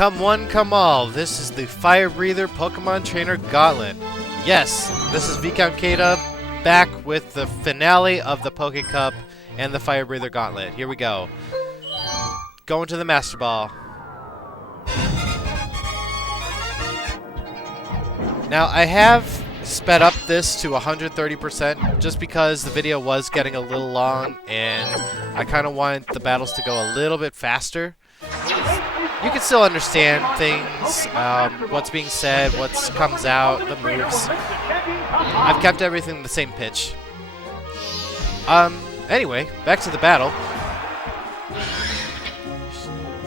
Come one, come all. This is the Firebreather Pokemon Trainer Gauntlet. Yes, this is ViscountKdub back with the finale of the Poke Cup and the Firebreather Gauntlet. Here we go. Going to the Master Ball. Now, I have sped up this to 130% just because the video was getting a little long and I kind of wanted the battles to go a little bit faster. You can still understand things, what's being said, what comes out, the moves. I've kept everything the same pitch. Anyway, back to the battle.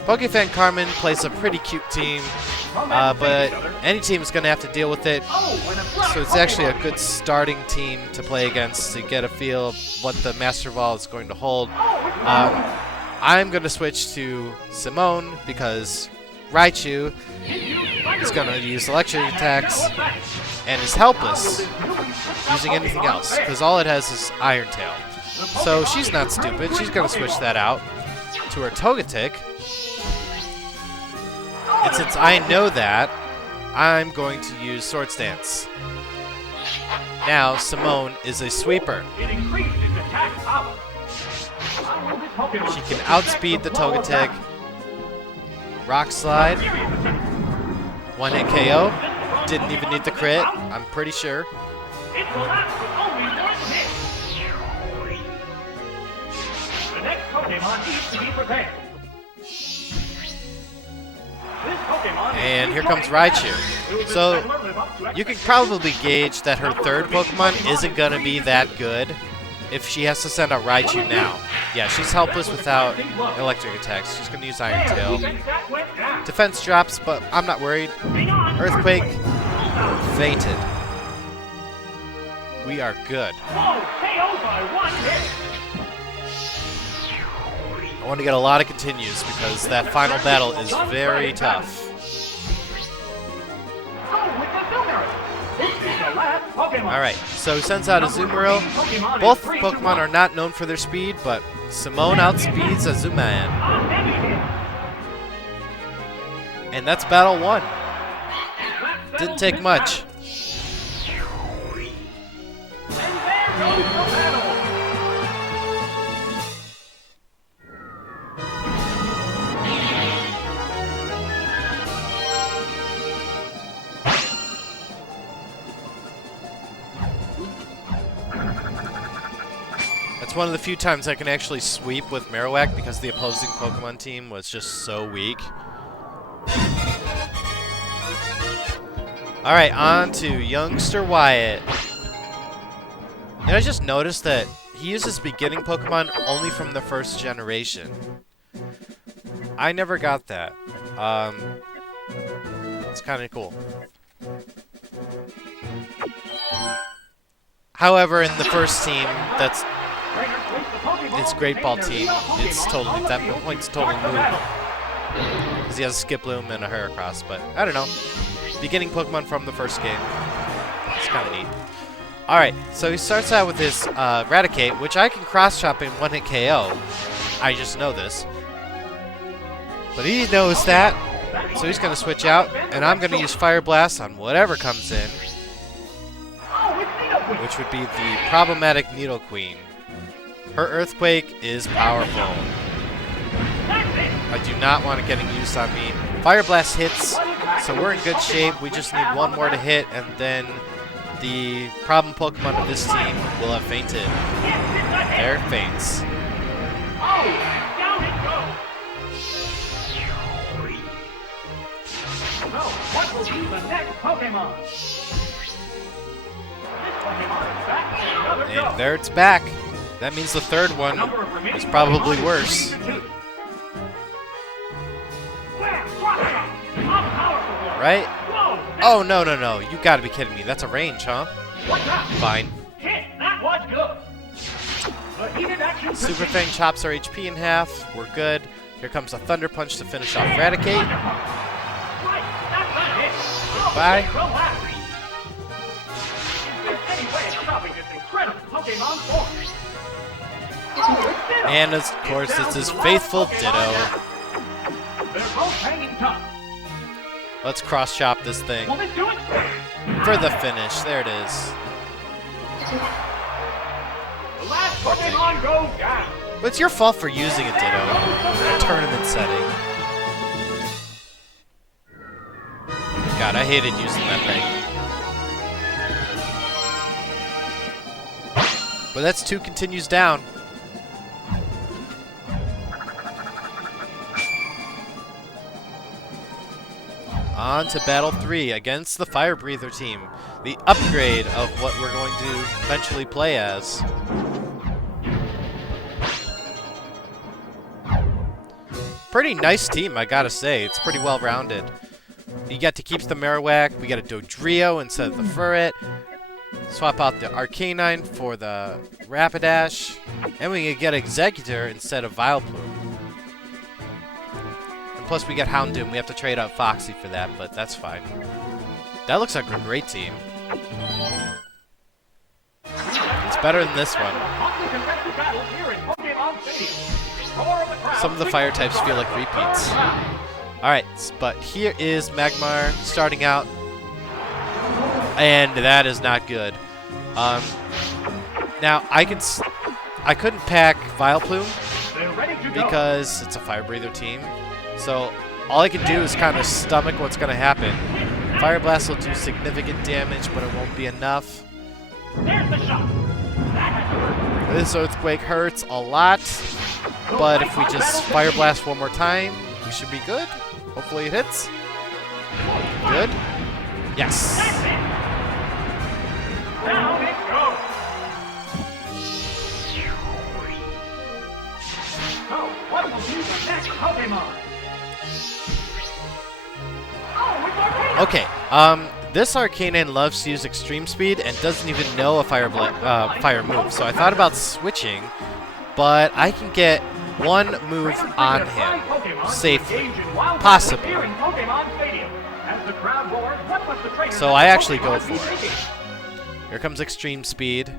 Pokefan Carmen plays a pretty cute team, but any team is going to have to deal with it. So it's actually a good starting team to play against to get a feel of what the Master Ball is going to hold. I'm going to switch to Simone because Raichu is going to use electric attacks and is helpless using anything else because all it has is Iron Tail. So she's not stupid. She's going to switch that out to her Togetic. And since I know that, I'm going to use Swords Dance. Now Simone is a sweeper. She can outspeed the Togetic. Rock Slide. One hit KO. Didn't even need the crit, I'm pretty sure. And here comes Raichu. So you can probably gauge that her third Pokemon isn't going to be that good if she has to send out Raichu now. Yeah, she's helpless without electric attacks. She's going to use Iron Tail. Defense drops, but I'm not worried. Earthquake. Fainted. We are good. I want to get a lot of continues because that final battle is very tough. Alright, so he sends out Azumarill. Both Pokemon are not known for their speed, but Simone outspeeds Azuman. And that's battle 1. Didn't take much. It's one of the few times I can actually sweep with Marowak because the opposing Pokemon team was just so weak. Alright, on to youngster Wyatt. And I just noticed that he uses beginning Pokemon only from the first generation. I never got that. It's kind of cool. However, in the first team, it's Great Ball team. It's totally, that point's totally moot. Because he has a Skiploom and a Heracross, but I don't know. Beginning Pokemon from the first game. It's kind of neat. Alright, so he starts out with his Raticate, which I can cross-chop in one-hit KO. I just know this. But he knows that, so he's going to switch out, and I'm going to use Fire Blast on whatever comes in. Which would be the problematic Nidoqueen. Her Earthquake is powerful. I do not want it getting used on me. Fire Blast hits, so we're in good shape. We just need one more to hit, and then the problem Pokemon of this team will have fainted. There it faints. What will be the next Pokemon? And there it's back. That means the third one is probably worse. Right? Oh, no, no, no. You gotta be kidding me. That's a range, huh? Fine. Super Fang chops our HP in half. We're good. Here comes a Thunder Punch to finish off Raticate. Goodbye. And of course, it's his faithful Ditto. They're both hanging tough. Let's cross-chop this thing Will it do it? for the finish. There it is. The last Pokemon goes down. But it's your fault for using a Ditto in a tournament setting. God, I hated using that thing. But that's 2 continues down. On to Battle 3 against the Firebreather team. The upgrade of what we're going to eventually play as. Pretty nice team, I gotta say. It's pretty well-rounded. You get to keep the Marowak. We get a Dodrio instead of the Furret. Swap out the Arcanine for the Rapidash. And we can get Executor instead of Vileplume. And plus we get Houndoom. We have to trade out Foxy for that, but that's fine. That looks like a great team. It's better than this one. Some of the fire types feel like repeats. Alright, but here is Magmar starting out. And that is not good. Now, I couldn't pack Vileplume because it's a Firebreather team. So, all I can do is kind of stomach what's going to happen. Fire Blast will do significant damage, but it won't be enough. This Earthquake hurts a lot. But if we just Fire Blast one more time, we should be good. Hopefully it hits. Good. Yes. Down it goes. So, what will be the next Pokemon? Oh, it's Arcanine! Okay. This Arcanine loves to use Extreme Speed and doesn't even know a fire move. So I thought about switching, but I can get one move on him safely, possibly. So I actually go for it. Here comes Extreme Speed.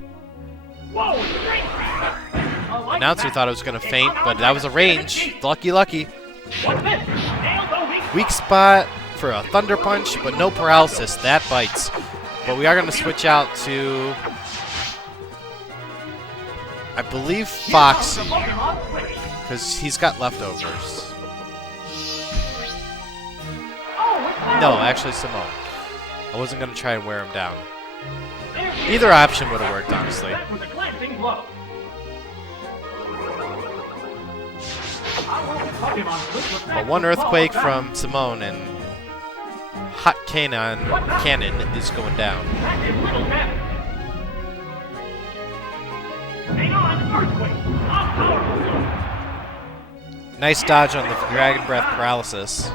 Announcer thought I was going to faint, but that was a range. Lucky, lucky. Weak spot for a Thunder Punch, but no paralysis. That bites. But we are going to switch out to, I believe, Foxy, because he's got leftovers. No, actually Simone. I wasn't going to try and wear him down. Either option would have worked, honestly. But one Earthquake from Simone and Hot Cannon is going down. Nice dodge on the Dragon Breath Paralysis.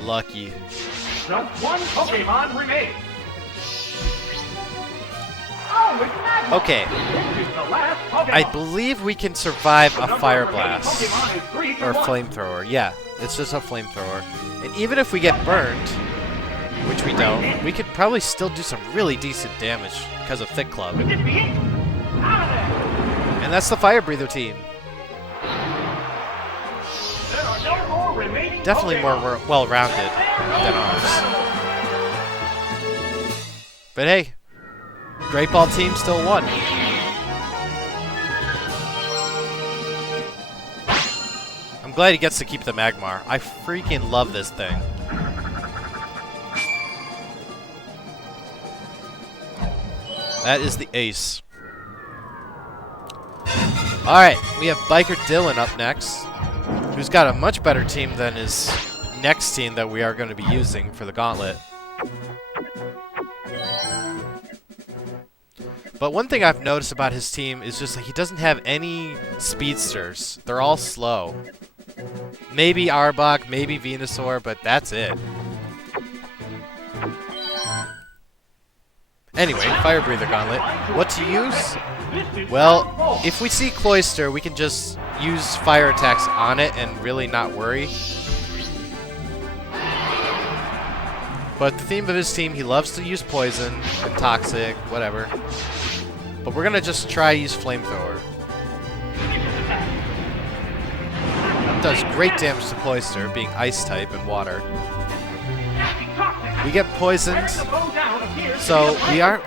Lucky. Just one Pokemon remains. Okay. I believe we can survive a Fire Blast. Or a Flamethrower. Yeah, it's just a Flamethrower. And even if we get burned, which we don't, we could probably still do some really decent damage because of Thick Club. And that's the Firebreather team. Definitely more well-rounded than ours. But hey, Great Ball team still won. I'm glad he gets to keep the Magmar. I freaking love this thing. That is the ace. Alright, we have Biker Dylan up next, who's got a much better team than his next team that we are going to be using for the Gauntlet. But one thing I've noticed about his team is just that he doesn't have any speedsters. They're all slow. Maybe Arbok, maybe Venusaur, but that's it. Anyway, Firebreather Gauntlet. What to use? Well, if we see Cloyster, we can just use fire attacks on it and really not worry. But the theme of his team, he loves to use Poison and Toxic, whatever. But we're going to just try use Flamethrower. does great damage to Cloyster, being ice type and water. We get poisoned, so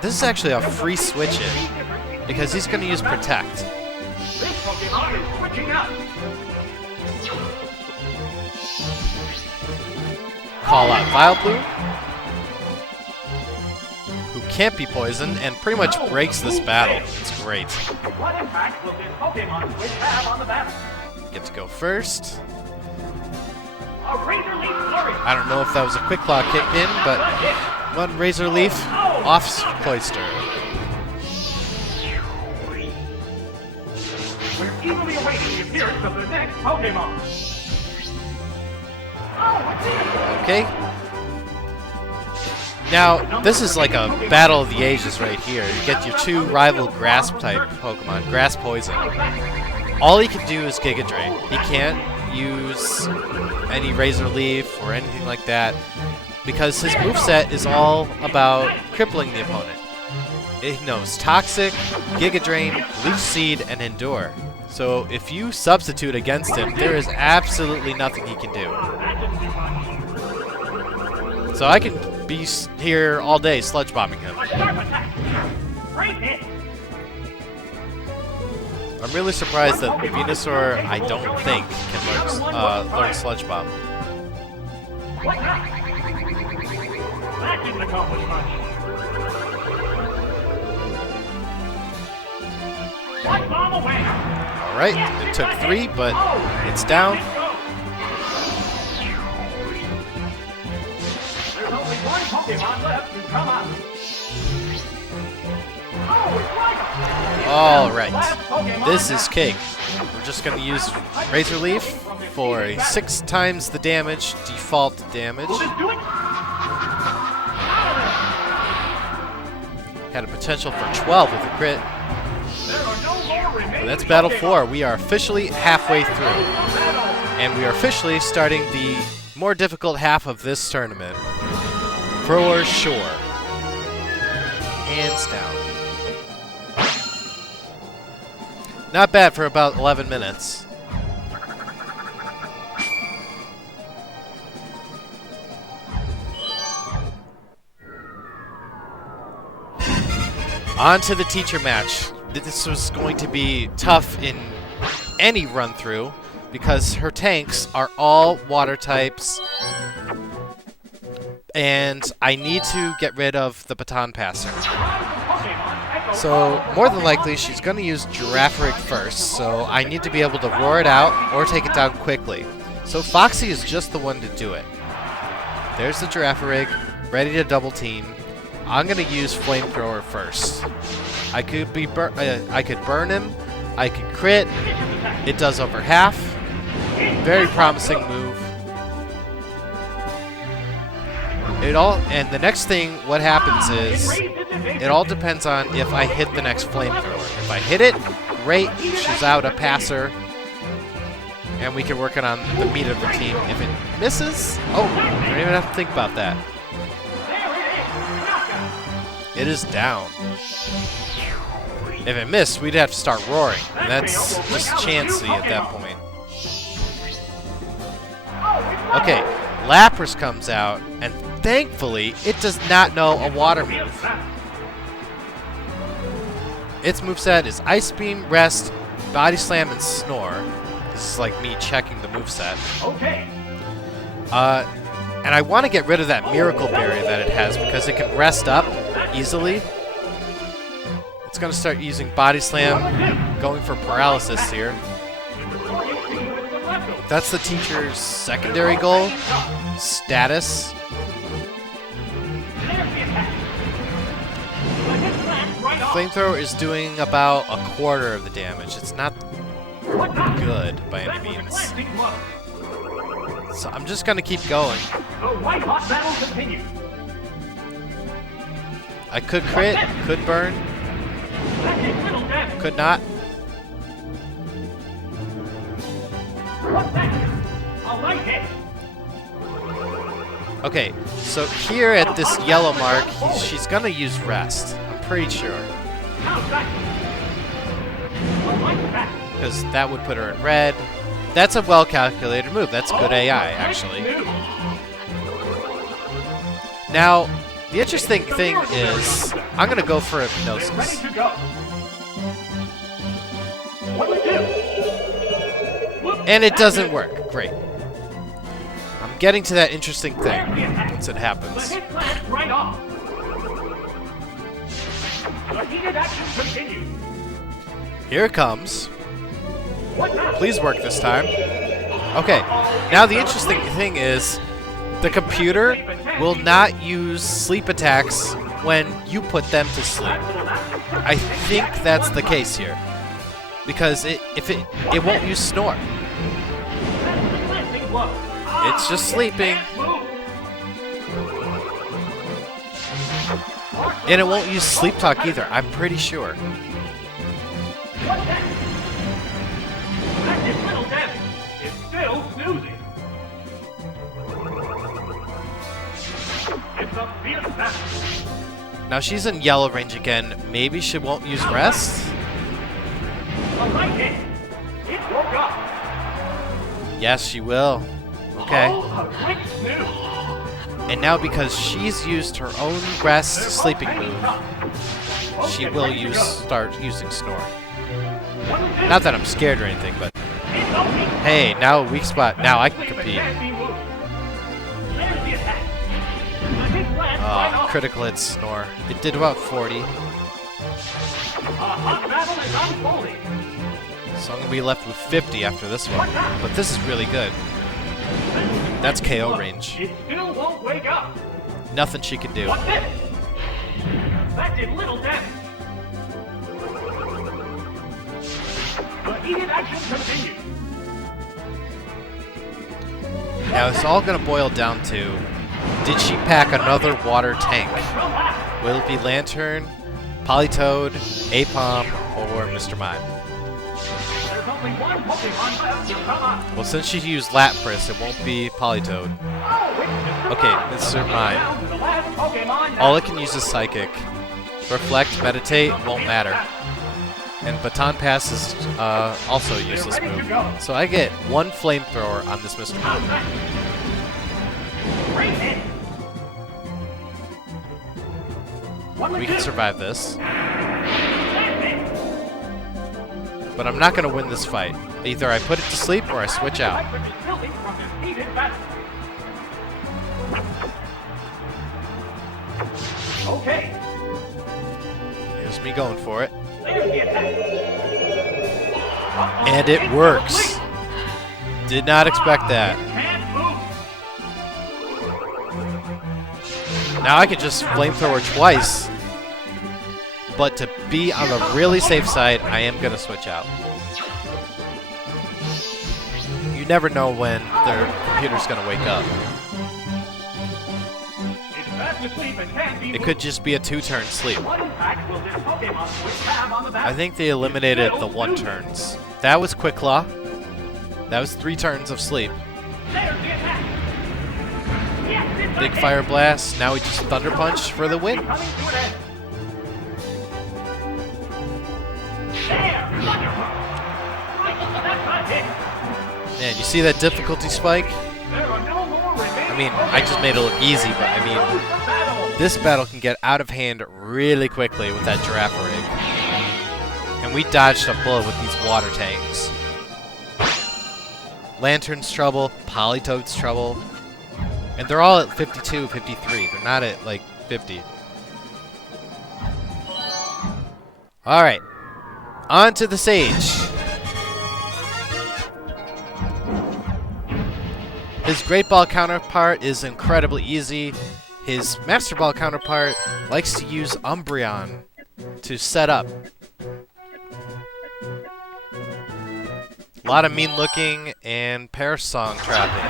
this is actually a free switch in, because he's going to use Protect. This Pokemon is switching up. Call out Vileplume, who can't be poisoned and pretty much breaks this battle. It's great. What impact will this Pokemon switch have on the battle? Get to go first. A Razor Leaf Flurry. I don't know if that was a Quick Claw kick in, but one Razor Leaf off Cloyster. We're eagerly awaiting the appearance of the next Pokemon. Oh, it's here. Okay. Now, this is like a battle of the ages right here. You get your two rival grass-type Pokemon, Grass Poison. All he can do is Giga Drain. He can't use any Razor Leaf or anything like that because his moveset is all about crippling the opponent. It knows Toxic, Giga Drain, Leech Seed, and Endure. So if you substitute against him, there is absolutely nothing he can do. So I can be here all day Sludge Bombing him. Great hit. I'm really surprised that Venusaur, I don't think, can learn Sludge Bomb. That didn't accomplish much. Sludge Bomb away. Alright, it took 3, but it's down. There's only one Pokemon left to come out. Oh, it's Rhino. Alright, this is cake. We're just going to use Razor Leaf for a 6 times the damage, default damage. Will this do it? Had a potential for 12 with a crit. There are no more remaining. But that's Battle 4. We are officially halfway through. And we are officially starting the more difficult half of this tournament. For sure. Hands down. Not bad for about 11 minutes. On to the teacher match. This was going to be tough in any run-through because her tanks are all water types. And I need to get rid of the Baton Passer. So, more than likely, she's going to use Girafarig first, so I need to be able to roar it out or take it down quickly. So Foxy is just the one to do it. There's the Girafarig, ready to double team. I'm going to use Flamethrower first. I could I could burn him, I could crit, it does over half. Very promising move. And the next thing, what happens is, it all depends on if I hit the next Flamethrower. If I hit it, great, she's out a passer, and we can work it on the meat of the team. If it misses, oh, I don't even have to think about that. It is down. If it missed, we'd have to start roaring, and that's just chancy at that point. Okay, Lapras comes out, and thankfully, it does not know a water move. Its moveset is Ice Beam, Rest, Body Slam, and Snore. This is like me checking the moveset. Okay. And I want to get rid of that Miracle Berry that it has because it can rest up easily. It's going to start using Body Slam, going for Paralysis here. That's the teacher's secondary goal. Status. Flamethrower is doing about a quarter of the damage. It's not good by any means. So I'm just going to keep going. I could crit, could burn, could not. Okay, so here at this yellow mark, she's going to use Rest. I'm pretty sure. Because that would put her in red. That's a well-calculated move. That's good AI, actually. Now, the interesting thing is, I'm going to go for Hypnosis. And it doesn't work. Great. I'm getting to that interesting thing once it happens. Here it comes. Please work this time. Okay. Now the interesting thing is, the computer will not use sleep attacks when you put them to sleep. I think that's the case here. Because it won't use snore. It's just sleeping. And it won't use sleep talk either, I'm pretty sure. Now she's in yellow range again. Maybe she won't use rest? Yes, she will. Okay. And now because she's used her own rest sleeping move, she will start using snore. Not that I'm scared or anything, but hey, now a weak spot. Now I can compete. Oh, critical hit snore. It did about 40. So I'm going to be left with 50 after this one. But this is really good. That's KO range. Nothing she can do. That did little damage. The heated action continues. Now it's all going to boil down to, did she pack another water tank? Will it be Lantern, Politoed, Apom, or Mr. Mime? There's only one Pokemon left to come up. Well, since she used Lapras, it won't be Politoed. Okay, Mr. Mime. All it can use is Psychic. Reflect, Meditate, won't matter. And Baton Pass is also a useless move. So I get one Flamethrower on this Mr. Mime. We can survive this. But I'm not going to win this fight. Either I put it to sleep or I switch out. Okay. Here's me going for it. And it works. Did not expect that. Now I can just Flamethrower twice. But to be on the really safe side, I am going to switch out. You never know when their computer's going to wake up. It could just be a 2-turn sleep. I think they eliminated the 1 turns. That was Quick Claw. That was 3 turns of sleep. Big Fire Blast. Now we just Thunder Punch for the win. Man, you see that difficulty spike? I mean, I just made it look easy, but I mean, this battle can get out of hand really quickly with that Giraffe rig. And we dodged a bullet with these water tanks. Lantern's trouble, Politoed's trouble. And they're all at 52, 53. They're not at, like, 50. Alright. On to the Sage. His Great Ball counterpart is incredibly easy. His Master Ball counterpart likes to use Umbreon to set up. A lot of mean looking and Parasong trapping.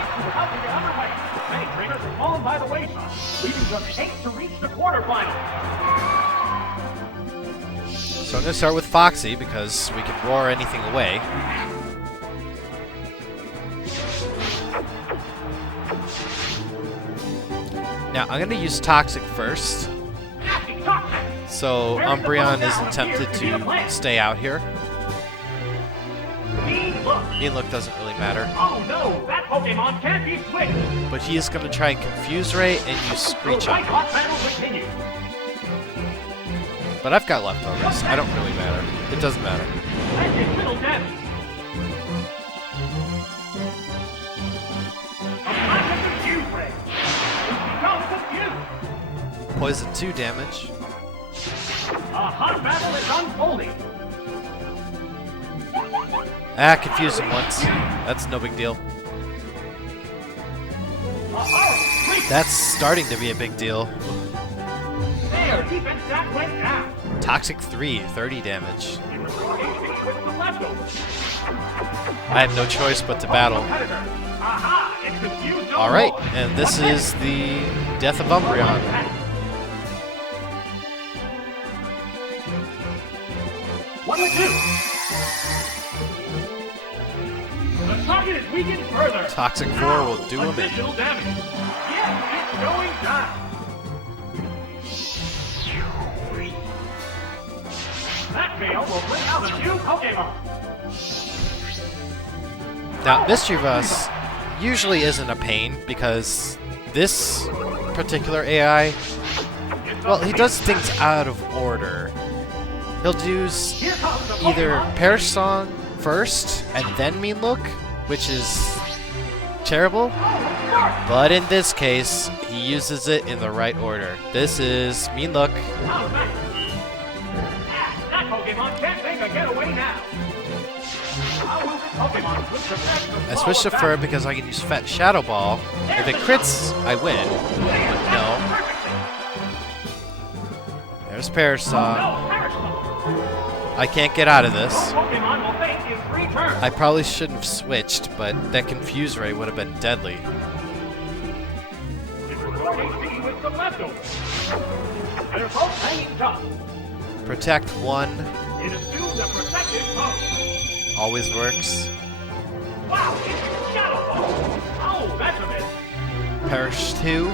Many trainers have fallen by the wayside, leaving just 8 to reach the quarterfinals. So I'm going to start with Foxy because we can roar anything away. Now I'm going to use Toxic first. So Umbreon is tempted to stay out here. Mean Look doesn't really matter. Oh no, that Pokemon can't be switched. But he is going to try and confuse Ray and use Screech on him. Hot battle continues. But I've got leftovers. I don't really matter. It doesn't matter. That did little damage. A classic confuse ray. It becomes confused. Poison 2 damage. A hot battle is unfolding. Ah, confuse him once. That's no big deal. That's starting to be a big deal. There, defense stat went down. Toxic 3, 30 damage. It was HP with the leftovers. I have no choice but to battle. Aha, it's confused no Alright, more. and this What's is the death of Umbreon. What will do? The target is weakened further. Toxic 4 will do him in. Additional damage. Yes, it's going down. That fail will bring out a new Pokemon. Now, Mischievous usually isn't a pain because this particular AI, well, he does things out of order. He'll do either Perish Song first and then Mean Look, which is terrible. But in this case, he uses it in the right order. This is Mean Look. That Pokemon can't make a getaway now. How will this Pokemon switch to Fast the I switched to flow Fur attack? because I can use Fat Shadow Ball. If it crits, I win. But no. There's Perish Song. No, Perish Song. I can't get out of this. Pokemon will faint in 3 turns. I probably shouldn't have switched, but that Confuse Ray would have been deadly. It was HP with the leftovers. They're both hanging tough. Protect 1 It assumes a protected pose. always works. Wow, it's Shadow Ball. Oh, that's a miss. Perish 2.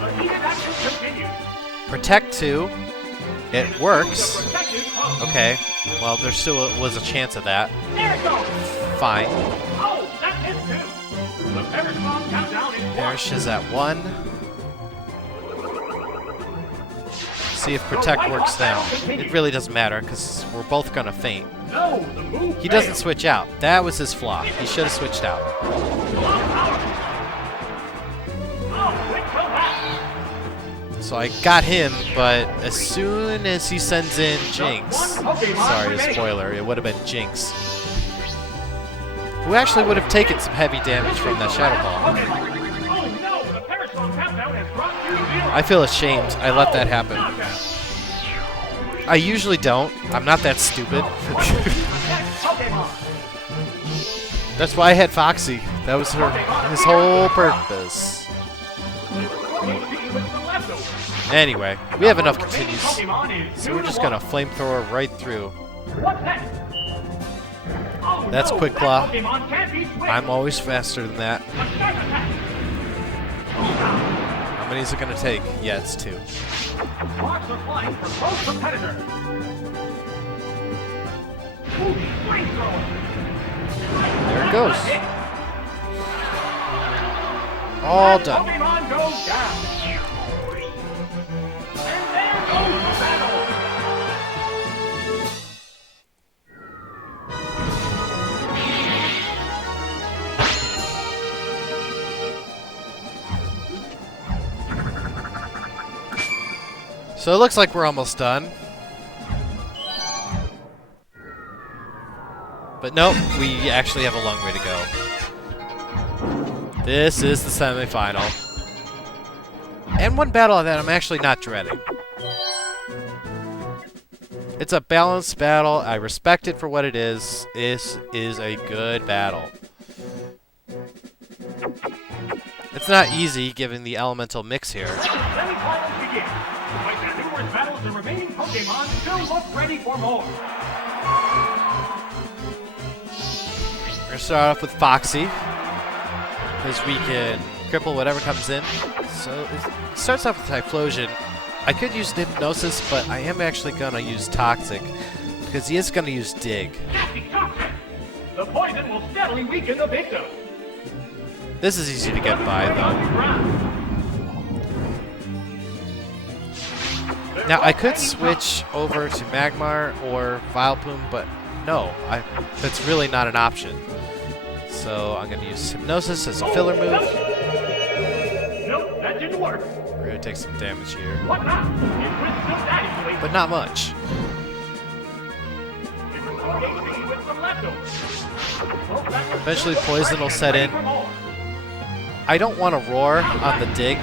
The heated action continues. Protect 2. It works. The protected pose. Okay. Well, there still was a chance of that. There it goes. Fine. Oh, that hit too. The Perish Bomb countdown is 1. Perish is at 1. See if Protect works now. It really doesn't matter, because we're both going to faint. No, the move He doesn't failed. switch out. That was his flaw. He should have switched out. Oh, quick kill that. So I got him, but as soon as he sends in Jinx, sorry, spoiler, it would have been Jinx, who actually would have taken some heavy damage from that Shadow Ball. Oh no, the Perish Bomb countdown has dropped to 0. I feel ashamed. I let that happen. I usually don't. I'm not that stupid. That's why I had Foxy. That was his whole purpose. Anyway, we have enough continues, so we're just gonna flamethrower right through. That's Quick Claw. I'm always faster than that. How many is it gonna take? Yeah, it's 2. Marks are flying for both competitors. There it goes. All done. Pokemon goes down. And there goes the battle. So it looks like we're almost done. But nope, we actually have a long way to go. This is the semifinal. And one battle that I'm actually not dreading. It's a balanced battle. I respect it for what it is. This is a good battle. It's not easy given the elemental mix here. Semifinals begin. Despite their numerous battles, the remaining Pokemon still look ready for more. We're going to start off with Foxy, because we can cripple whatever comes in. So it starts off with Typhlosion. I could use Hypnosis, but I am actually going to use Toxic, because he is going to use Dig. Nasty toxic! The poison will steadily weaken the victim. This is easy to get by, though. Now, I could switch over to Magmar or Vileplume, but no, that's really not an option. So I'm going to use Hypnosis as a filler move. Nope, that didn't work. We're going to take some damage here. What now? It went so adequately. But not much. It restored HP with some leftovers. Eventually Poison will set in. I don't want to roar on the Dig.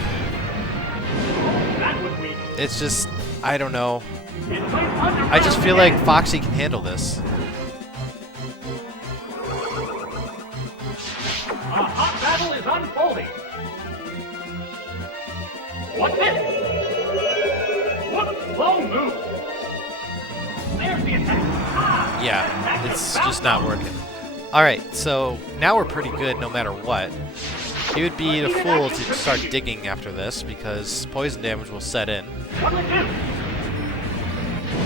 That was weak. It's just, I don't know. It went under. I just feel like Foxy can handle this. A hot battle is unfolding. What's this? What slow move? There's the attack. Ah, Yeah, it's just not working. Alright, so now we're pretty good no matter what. He would be a fool to start digging after this because poison damage will set in. What'll it do?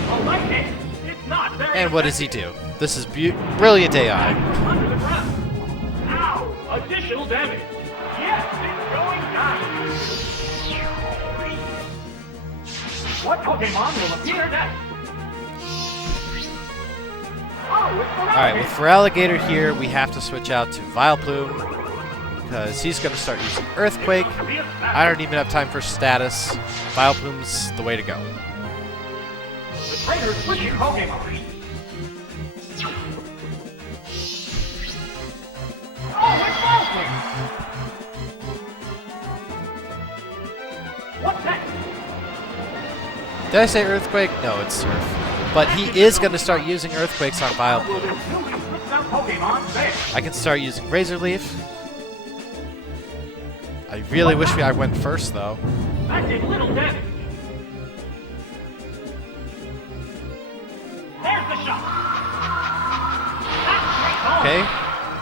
A light hit. It's not very And what does he do? This is brilliant AI. Under the ground. Ow! Additional damage. Yes, it's going down. What Pokemon will appear next? Oh, it's Alright, with Feraligatr here, we have to switch out to Vileplume because he's going to start using Earthquake. I don't even have time for status. Vileplume's the way to go. The trainer's switching Pokemon. Oh, it's Vileplume! What's next? Did I say Earthquake? No, it's Surf. But he is going to start using Earthquakes on Vileplume. I can start using Razor Leaf. I really wish I went first, though. That did little damage. There's the shot. Okay.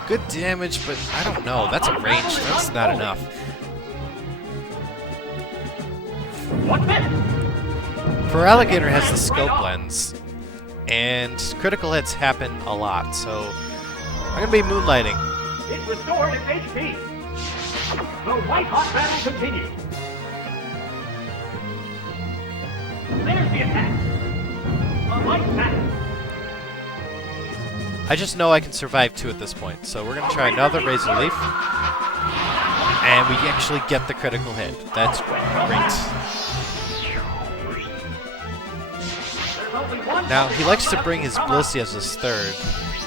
Good damage, but I don't know. That's a range. That's not enough. What's this? Feraligatr has the Scope Lens, and critical hits happen a lot, so I'm going to be Moonlighting. It restored its HP. The white-hot battle continues. There's the attack. A light attack. I just know I can survive 2 at this point, so we're going to try another Razor Leaf, and we actually get the critical hit. That's great. Now, he likes to bring his Blissey as his third.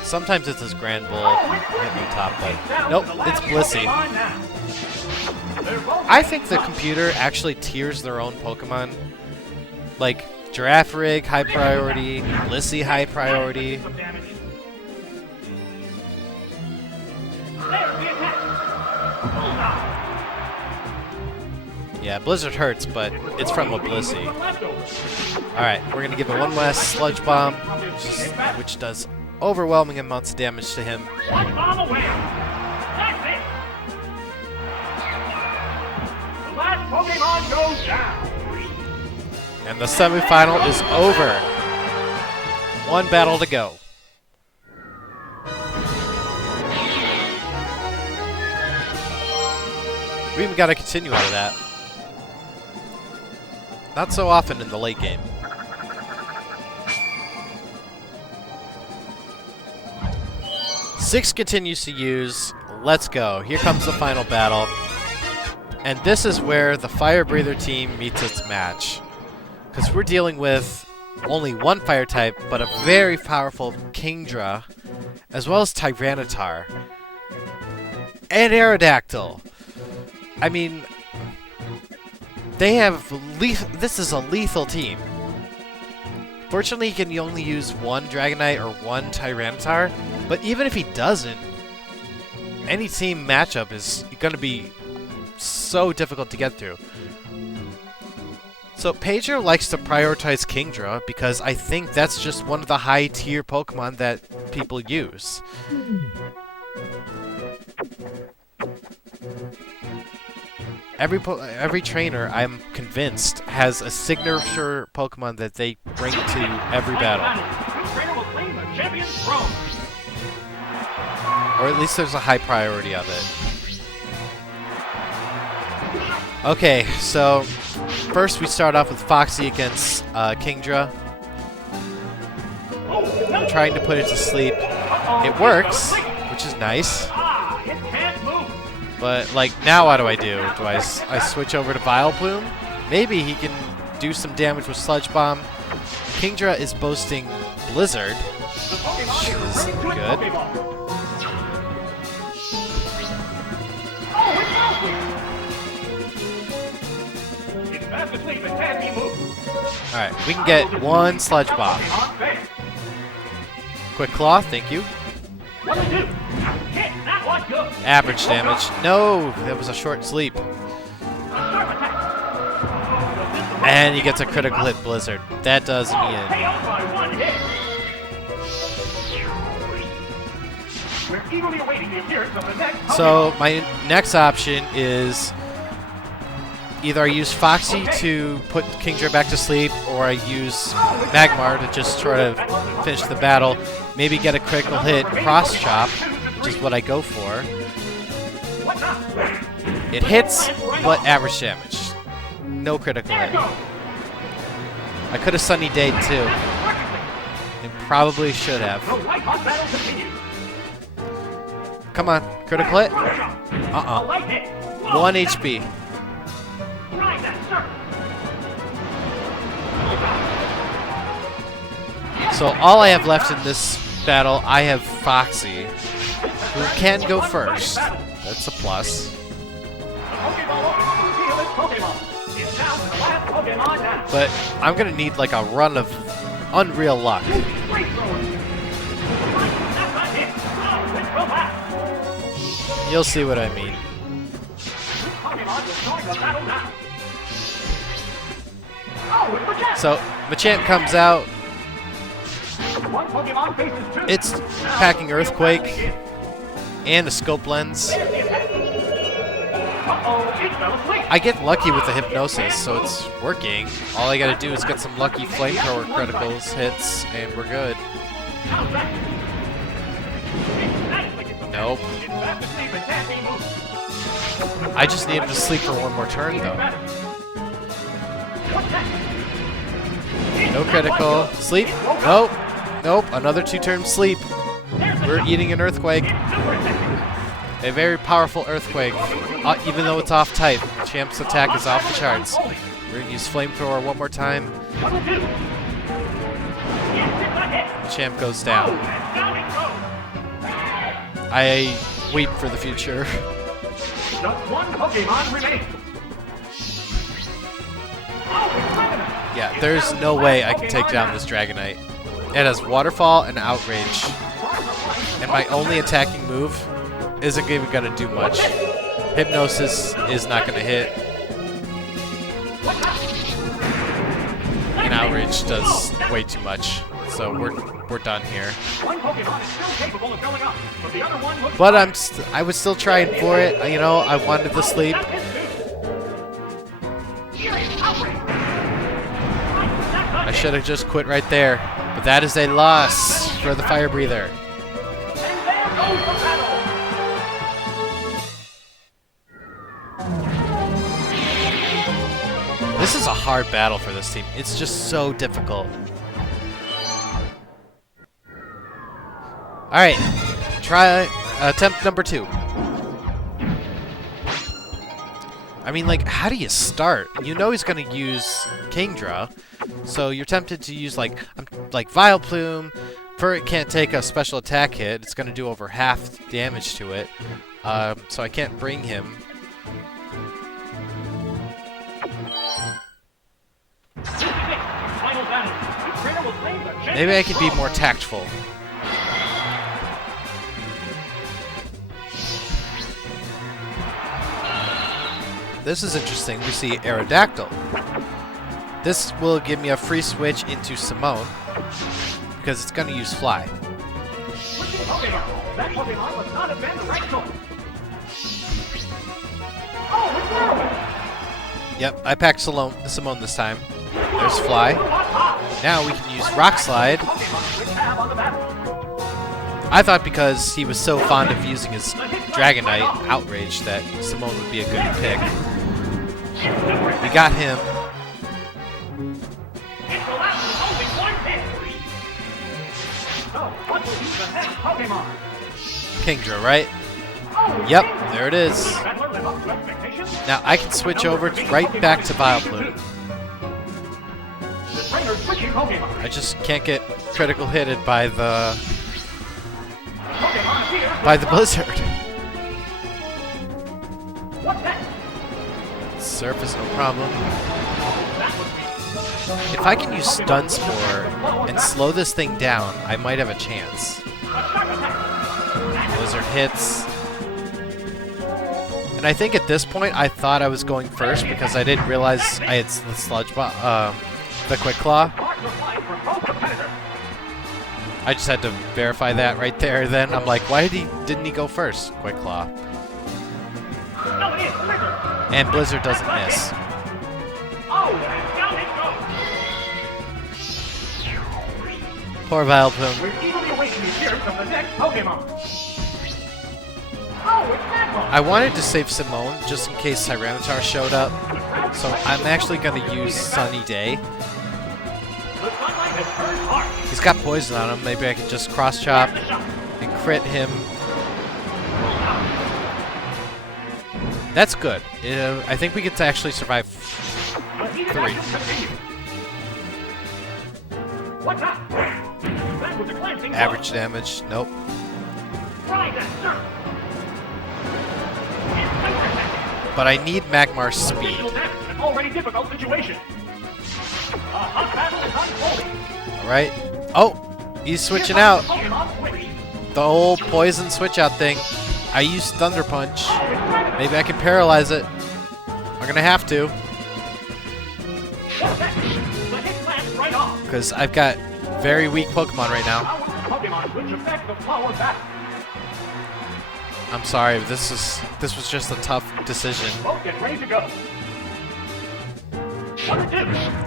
Sometimes it's his Grand Bull, Top, but nope, it's Blissey. I think the computer actually tiers their own Pokemon. Like, Girafarig, high priority, Blissey, high priority. Yeah, Blizzard hurts, but it's from a Blissey. Alright, we're going to give it one last Sludge Bomb, which does overwhelming amounts of damage to him. One bomb away. That's it. The last Pokemon goes down. And the semifinal is over. One battle to go. We even got to continue out of that. Not so often in the late game. Six continues to use. Let's go. Here comes the final battle. And this is where the Firebreather team meets its match. Because we're dealing with only one fire type, but a very powerful Kingdra, as well as Tyranitar. And Aerodactyl. I mean, they have this is a lethal team. Fortunately, he can only use one Dragonite or one Tyranitar, but even if he doesn't, any team matchup is going to be so difficult to get through. So Pedro likes to prioritize Kingdra because I think that's just one of the high-tier Pokemon that people use. every trainer, I'm convinced, has a signature Pokemon that they bring to every battle. Or at least there's a high priority of it. Okay, so first we start off with Foxy against Kingdra. I'm trying to put it to sleep. It works, which is nice. But, like, now what do? I switch over to Vileplume? Maybe he can do some damage with Sludge Bomb. Kingdra is boasting Blizzard, which is good. Alright, we can get one Sludge Bomb. Quick Claw, thank you. Average damage. No, that was a short sleep. And he gets a critical hit Blizzard. That does me in. So my next option is either I use Foxy to put Kingdra back to sleep, or I use Magmar to just try to finish the battle. Maybe get a critical hit Cross Chop, which is what I go for. It hits, but average damage. No critical hit. I could have Sunny Day'd too. And probably should have. Come on, critical hit? 1 HP. So all I have left in this battle, I have Foxy, who can go first. That's a plus. But I'm gonna need like a run of unreal luck. You'll see what I mean. So Machamp comes out. It's packing Earthquake and a Scope Lens. I get lucky with the Hypnosis, so it's working. All I gotta do is get some lucky Flamethrower criticals hits, and we're good. Nope. I just need him to sleep for one more turn, though. No critical. Sleep? Nope. Nope. Another 2-turn sleep. We're eating an Earthquake. A very powerful Earthquake. Even though it's off type, Champ's attack is off the charts. We're gonna use Flamethrower one more time. Champ goes down. I weep for the future. Just one Pokemon remains. Yeah, there's no way I can take down this Dragonite. It has Waterfall and Outrage. And my only attacking move isn't even going to do much. Hypnosis is not going to hit. And Outrage does way too much. So we're done here. But I was still trying for it. You know, I wanted to sleep. I should have just quit right there. But that is a loss for the Firebreather. This is a hard battle for this team. It's just so difficult. Alright, try attempt number 2. I mean, like, how do you start? You know he's going to use Kingdra, so you're tempted to use, like Vileplume. It can't take a special attack hit. It's going to do over half damage to it, so I can't bring him. Maybe I can be more tactful. This is interesting. We see Aerodactyl. This will give me a free switch into Simone because it's going to use Fly. That Pokemon was not a right choice. Oh, it's Yep, I packed Simone this time. There's Fly. Now we can use Rock Slide. I thought because he was so fond of using his Dragonite Outrage that Simone would be a good pick. We got him. Kingdra, right? Yep, there it is. Now I can switch over right back to Vileplume. I just can't get critical hitted by the Blizzard. Surface, no problem. If I can use Stun Spore and slow this thing down, I might have a chance. Blizzard hits. And I think at this point I thought I was going first because I didn't realize I had the Sludge the Quick Claw. I just had to verify that right there. Then I'm like, why didn't he go first? Quick Claw. And Blizzard doesn't miss. Poor Vileplume. I wanted to save Simone just in case Tyranitar showed up, so I'm actually going to use Sunny Day. He's got poison on him. Maybe I can just cross chop and crit him. That's good. I think we get to actually survive 3. Average damage. Nope. But I need Magmar's speed. Alright. Oh! He's switching out. The whole poison switch out thing. I used Thunder Punch. Maybe I can paralyze it. I'm gonna have to. Because I've got very weak Pokemon right now. I'm sorry, this was just a tough decision.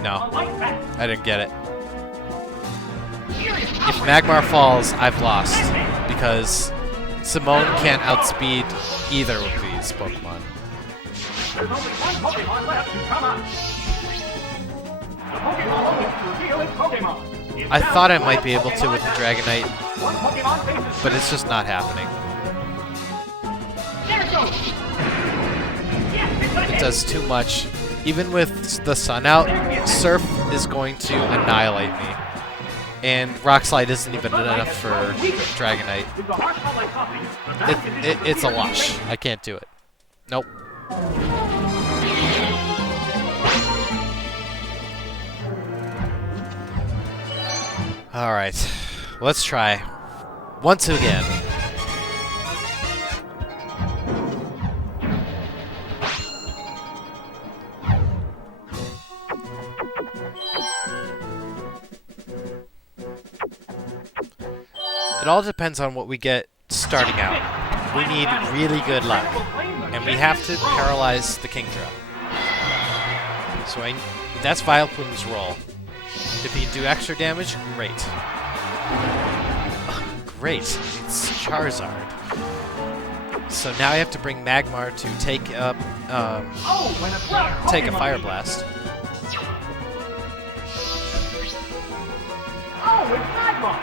No, I didn't get it. If Magmar falls, I've lost because Simone can't outspeed either of these Pokemon. There's only one Pokemon left to come out. The Pokemon only to reveal its Pokemon. I thought I might be able to with the Dragonite, but it's just not happening. It does too much. Even with the sun out, Surf is going to annihilate me. And Rock Slide isn't even enough for Dragonite. It's a wash. I can't do it. Nope. Alright. Let's try. Once again. It all depends on what we get starting out. We need really good luck. And we have to paralyze the Kingdra. So that's Vileplume's role. If he can do extra damage, great. Great. It's Charizard. So now I have to bring Magmar to take up take a Fire Blast. Oh, it's Magmar!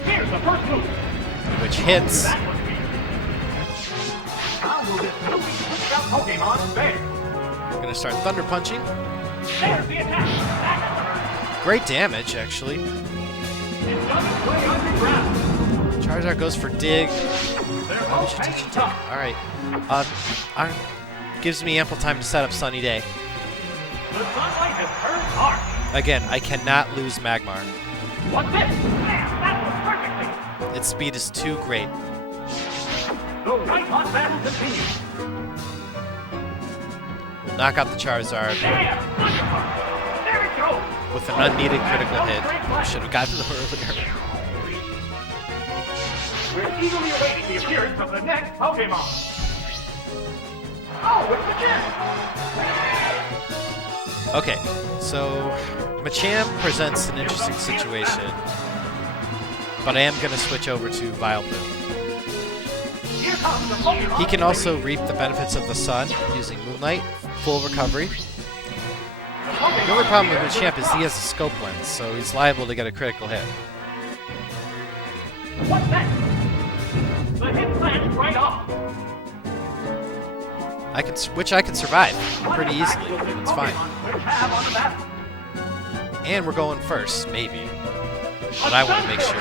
Here's the first move. Which hits. How will this newly switched out Pokemon fare? I'm gonna start Thunder Punching. There's the attack. Great damage, actually. It doesn't play underground. Charizard goes for Dig. They're both hanging tough. Alright. Gives me ample time to set up Sunny Day. The sunlight has turned hard. Again, I cannot lose Magmar. What's this? That was perfectly. Its speed is too great. The white-hot battle continues. We'll knock out the Charizard There! There it goes! with an unneeded critical hit. Should have gotten them earlier. We're eagerly awaiting the appearance of the next Pokemon. Oh, it's Machamp! Okay, so Machamp presents an interesting situation, but I am going to switch over to Vileplume. Here comes the Pokemon. He can also reap the benefits of the sun using Moonlight, full recovery. The only problem with Machamp is he has a scope lens, so he's liable to get a critical hit. What's that? The hit plants right off. Which I can survive pretty easily. It's fine. And we're going first, maybe. But I want to make sure.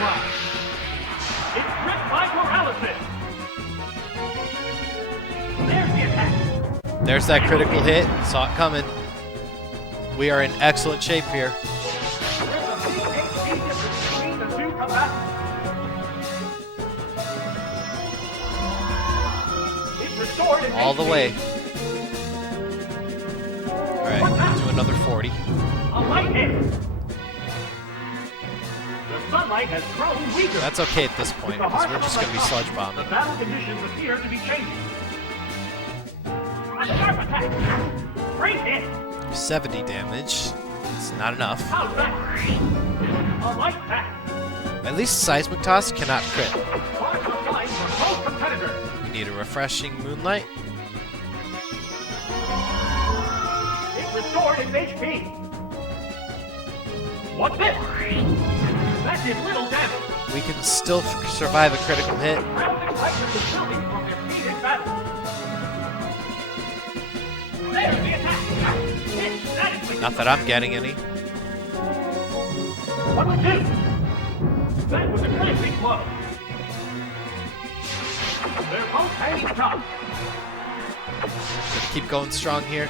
It's gripped by paralysis. There's the attack. There's that critical hit. Saw it coming. We are in excellent shape here. There's a big HP difference between the two combatants. It's restored in All the HP. way. Alright, do another 40. A light hit. The sunlight has grown weaker. That's okay at this point, because we're just going to be sludge The bombing. battle conditions appear to be changing. A sharp attack. Great hit. 70 damage. It's not enough. How's that? A light attack. At least Seismic Toss cannot crit. Sparks of light for both competitors. We need a refreshing Moonlight. It's restored its HP. What's this? That did little damage. We can still survive a critical hit. Crowd's excitement is building from their heated battle. There's the attack. Hit statically. Not that I'm getting any. What would do? That was a glancing blow. They're both hanging tough. Keep going strong here.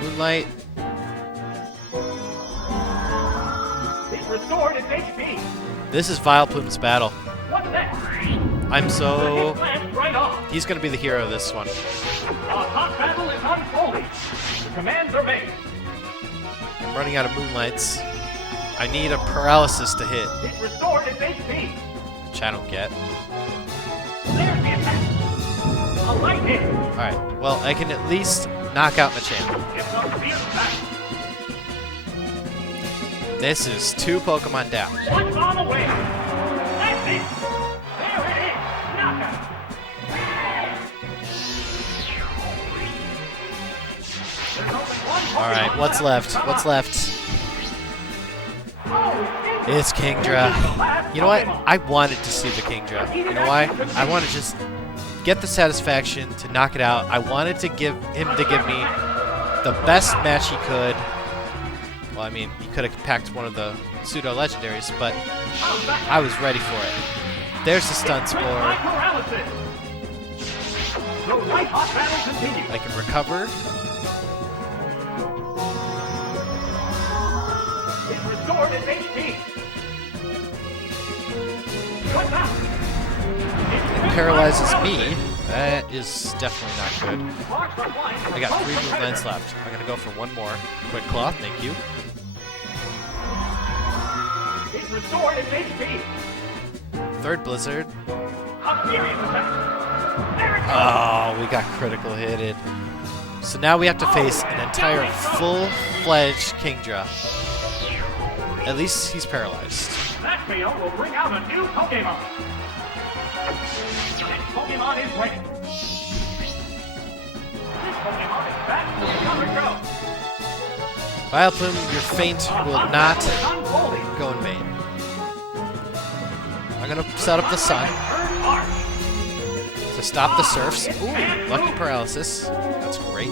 Moonlight. It restored its HP. This is Vileplume's battle. What's that? I'm The so... hit glanced right off. He's going to be the hero of this one. A hot battle is unfolding. The commands are made. I'm running out of Moonlights. I need a paralysis to hit, It restored its HP. which I don't get. There's the attack. A light hit. Alright, well, I can at least knock out Machamp. It's a fierce battle. This is 2 Pokemon down. One bomb away. That's it. There it is. Knockout. There's only one Pokemon Alright, what's left? What's left? Oh, It's Kingdra. You know what? I wanted to see the Kingdra. You know why? I want to just get the satisfaction to knock it out. I wanted to give him to give me the best match he could. Well, I mean, he could have packed one of the pseudo-legendaries, but I was ready for it. There's the stun spore. paralysis. The white hot battle continues. I can recover. It restored its HP. What's that? It paralyzes me. That is definitely not good. Sparks are flying from I got both 3 competitors. Moonlights left. I'm going to go for one more. Quick Claw, thank you. It restored its HP. Third Blizzard. A furious attack. There it goes. Oh, we got critical hitted. So now we have to face an entire full-fledged Kingdra. At least he's paralyzed. That fail will bring out a new Pokemon. This Pokemon is ready. This Pokemon is back to the cover show. Vileplume, your feint will not Unfolding. go in vain. I'm going to set up the sun Turn arc. to stop the surfs. Ooh, lucky paralysis. That's great.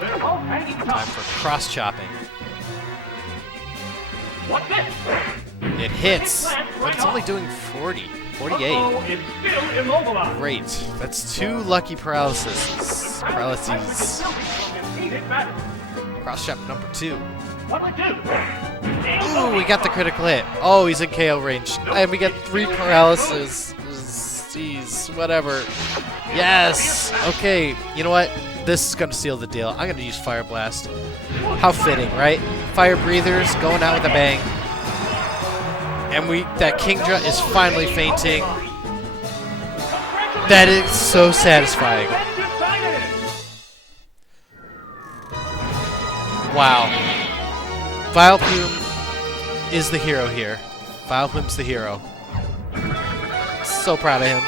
They're both hanging Time tough. for cross-chopping. What's this? It hits, but it's only doing 40. 48. Uh-oh, it's still immobilized. Great. That's 2 lucky paralyses. Paralyses. Cross chop number 2. What would do? Ooh, we got the critical hit. Oh, he's in KO range. And we get 3 paralysis. Jeez, whatever. Yes! Okay, you know what? This is going to seal the deal. I'm going to use Fire Blast. How fitting, right? Firebreathers going out with a bang. And that Kingdra is finally fainting. That is so satisfying. Wow. Vileplume is the hero here. Vileplume's the hero. So proud of him.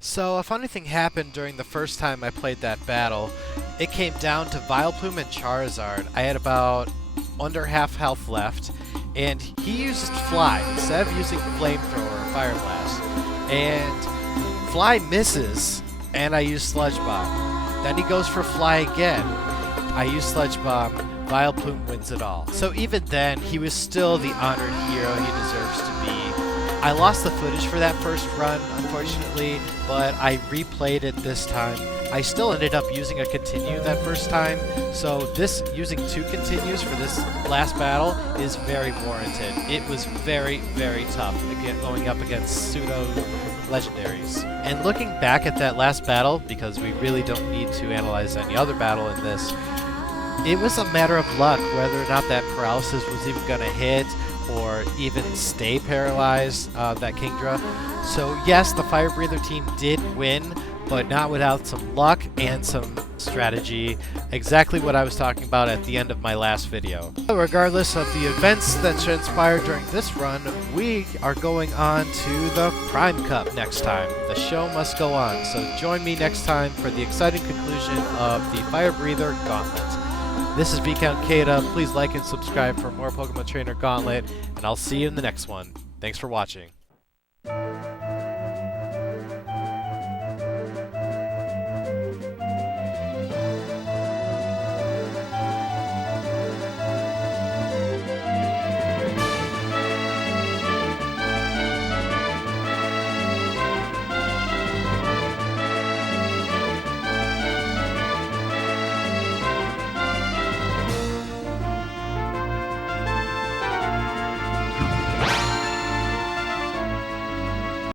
So a funny thing happened during the first time I played that battle. It came down to Vileplume and Charizard. I had about under half health left, and he used Fly instead of using Flamethrower or Fire Blast. And Fly misses, and I use Sludge Bomb. Then he goes for Fly again. I use Sludge Bomb. Vileplume wins it all. So even then, he was still the honored hero he deserves to be. I lost the footage for that first run, unfortunately, but I replayed it this time. I still ended up using a continue that first time, so this using 2 continues for this last battle is very warranted. It was very, very tough again, going up against pseudo legendaries. And looking back at that last battle, because we really don't need to analyze any other battle in this, it was a matter of luck whether or not that paralysis was even going to hit or even stay paralyzed, that Kingdra. So yes, the Firebreather team did win, but not without some luck and some strategy. Exactly what I was talking about at the end of my last video. Regardless of the events that transpired during this run, we are going on to the Prime Cup next time. The show must go on, so join me next time for the exciting conclusion of the Firebreather Gauntlet. This is ViscountKdub. Please like and subscribe for more Pokemon Trainer Gauntlet, and I'll see you in the next one. Thanks for watching.